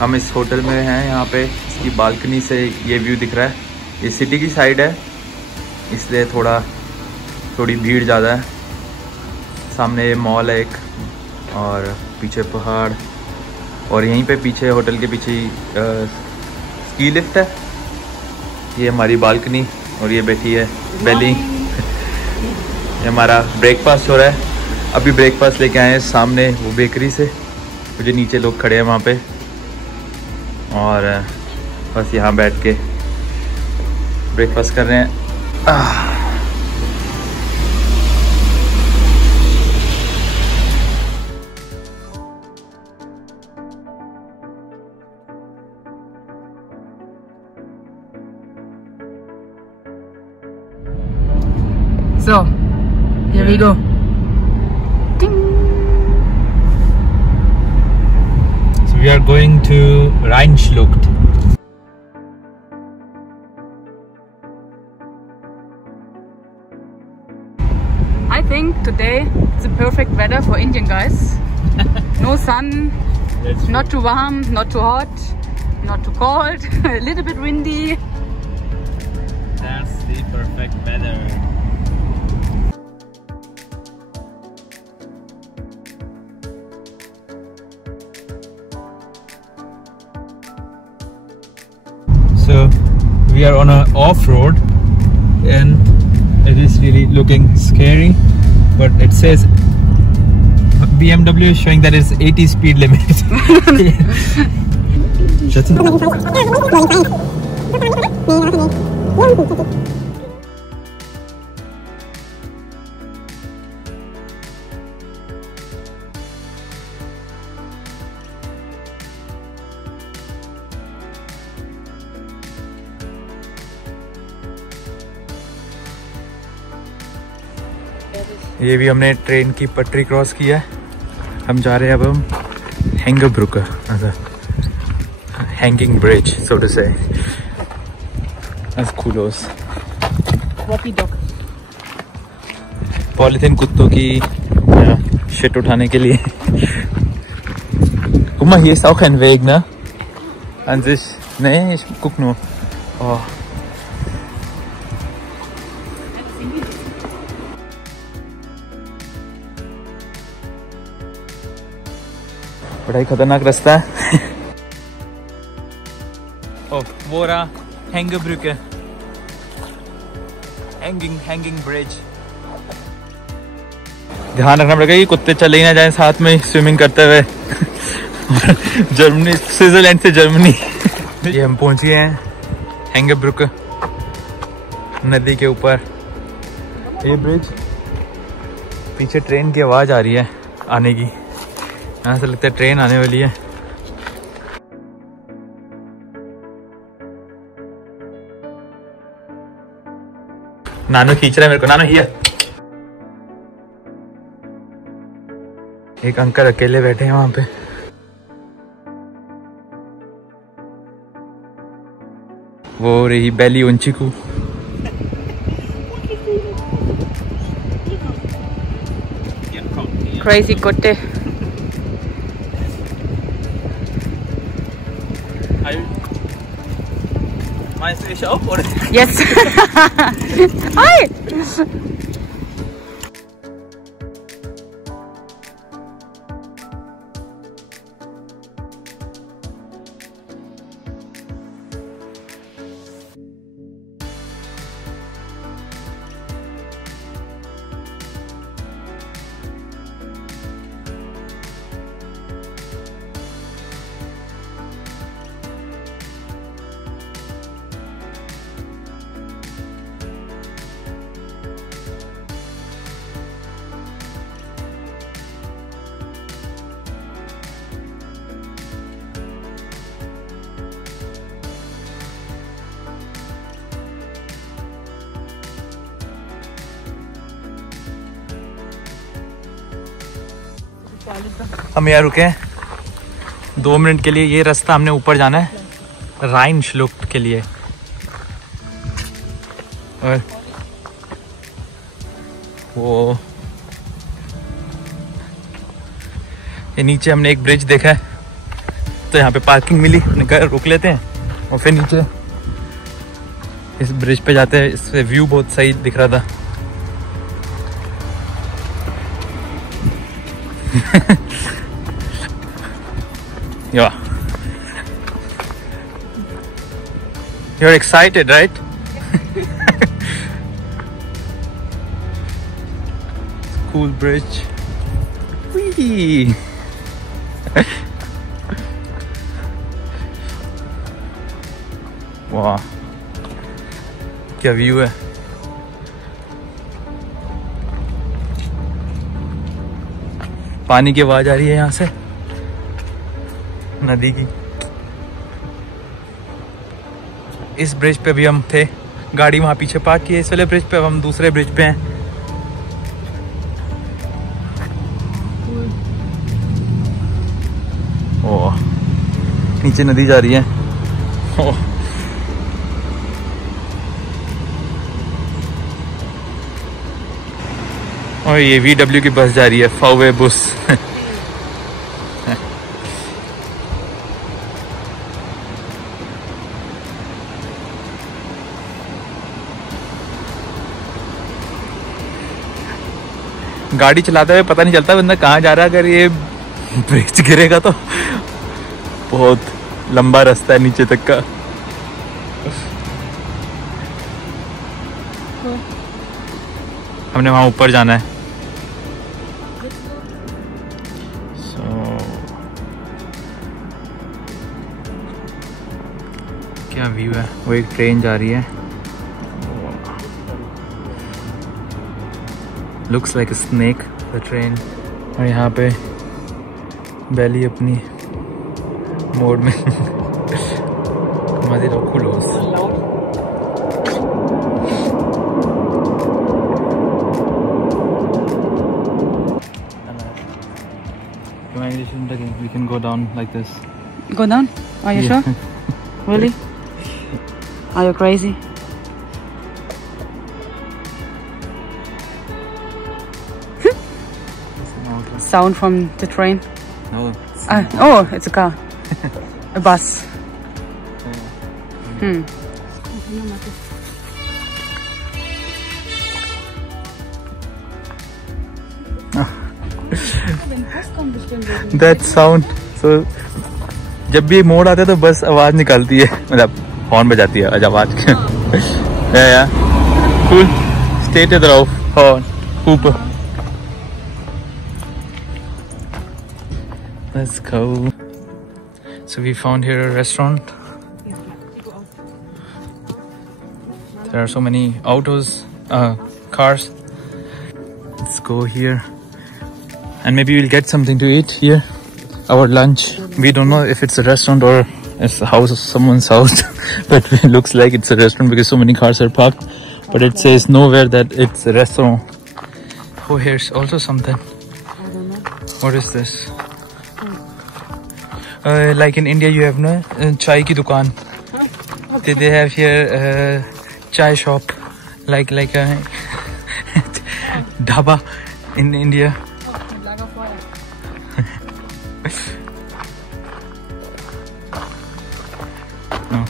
हम इस होटल में हैं। यहाँ पे इसकी बालकनी से ये व्यू दिख रहा है। ये सिटी की साइड है, इसलिए थोड़ी भीड़ ज़्यादा है। सामने ये मॉल है एक, और पीछे पहाड़, और यहीं पे पीछे होटल के पीछे स्की लिफ्ट है। ये हमारी बालकनी, और ये बैठी है बेली। ये हमारा ब्रेकफास्ट हो रहा है। अभी ब्रेकफास्ट लेके आए हैं सामने वो बेकरी से, मुझे नीचे लोग खड़े हैं वहाँ पे, और बस यहाँ बैठ के ब्रेकफास्ट कर रहे हैं। So, here we go. Ding. So we are going to Rheinschlucht. I think today is the perfect weather for Indian guys. No sun, not too warm, not too hot, not too cold, a little bit windy. That's the perfect weather. So we are on a off-road and it is really looking scary, but it says BMW is showing that it's 80 speed limit. ये भी हमने train की पटरी cross किया है। हम जा रहे हैं अब हम हैंगब्रुके, हैंगिंग ब्रिज सो टू से। कूलोस पॉलिथीन कुत्तों की शिट उठाने के लिए। Guck mal, hier ist auch ein Weg, ne? An sich. Nee, ich guck nur. Oh. बड़ा ही खतरनाक रास्ता है। ओह, वो रहा हैंगब्रुके, हैंगिंग ब्रिज। ध्यान रखना पड़ेगा कि कुत्ते चले ही ना जाएं साथ में स्विमिंग करते हुए। जर्मनी, स्विट्जरलैंड से जर्मनी। ये हम पहुंच गए हैं हैंगब्रुके नदी के ऊपर। ये ब्रिज, पीछे ट्रेन की आवाज आ रही है आने की। यहाँ से लगता है ट्रेन आने वाली है। नानू खींच रहा है मेरे को। नानू हियर। एक अंकल अकेले बैठे हैं वहां पे। वो रही बेली उंचिकू। Crazy kutte. Meinst du ich auch, oder? Yes. Hi. हम यहाँ रुके हैं 2 मिनट के लिए। ये रास्ता हमने ऊपर जाना है राइनश्लुक्ट के लिए। और वो ये नीचे हमने एक ब्रिज देखा है, तो यहाँ पे पार्किंग मिली, मैंने कहा रुक लेते हैं और फिर नीचे इस ब्रिज पे जाते हैं। इससे व्यू बहुत सही दिख रहा था। Yeah. You're excited, right? Cool bridge. Whee! वाह, क्या व्यू है। पानी की आवाज आ रही है यहाँ से, नदी की। इस ब्रिज पे भी हम थे, गाड़ी वहां पीछे पार्क की है इस वाले ब्रिज पे। अब हम दूसरे ब्रिज पे हैं। ओह, नीचे नदी जा रही है। ओह, और ये VW की बस जा रही है, फावे बस। गाड़ी चलाते हुए पता नहीं चलता बंदा कहाँ जा रहा है। अगर ये ब्रिज गिरेगा तो बहुत लंबा रास्ता है नीचे तक का। हमने वहां ऊपर जाना है। क्या व्यू है। वो एक ट्रेन जा रही है, looks like a snake the train. और यहाँ पे बैली अपनी मोड में खुलोस। We can go down like this. Go down? Are you sure? Really? Are you crazy? Sound from the train? No. Oh, it's a car. A bus. That sound. So, जब भी मोड़ आता है तो बस आवाज निकालती है, मतलब हॉर्न बजाती है आवाज। Yeah. Cool. Stay drauf. Horn. Hupe. Let's go. So we found here a restaurant. There are so many autos, cars. Let's go here. And maybe we'll get something to eat here. Our lunch. We don't know if it's a restaurant or it's a house, someone's house. But it looks like it's a restaurant because so many cars are parked. But it says nowhere that it's a restaurant. Oh, here's also something. I don't know. What is this? Like in India you have no chai ki dukaan. They have here chai shop like a dhaba in India. No.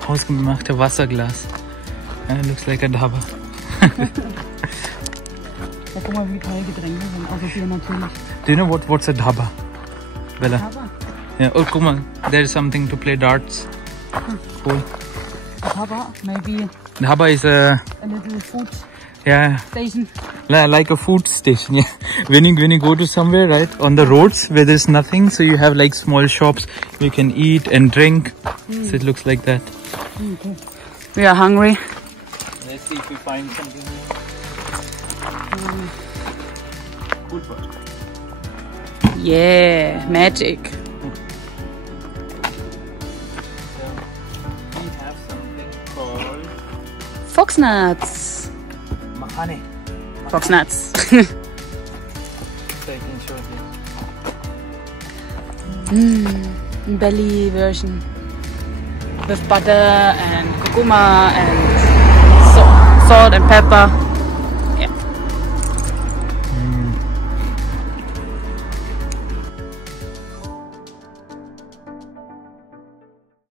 Hausgemachte Wasserglas. It looks like a dhaba. Do you know what's a dhaba, Bella? Dhaba? Yeah. Oh, come on. There's something to play darts. Cool. Dhaba, maybe Dhaba is a little food station. Like a food station. Yeah. When you go to somewhere, right, on the roads where there's nothing, so you have like small shops you can eat and drink. So it looks like that. Okay. We are hungry. Let's see if we find something here. Cool part. Yeah, magic. We have something called Fox nuts. mahane. Fox nuts. So I can show you. Belly version with butter and kurkuma and so salt and pepper.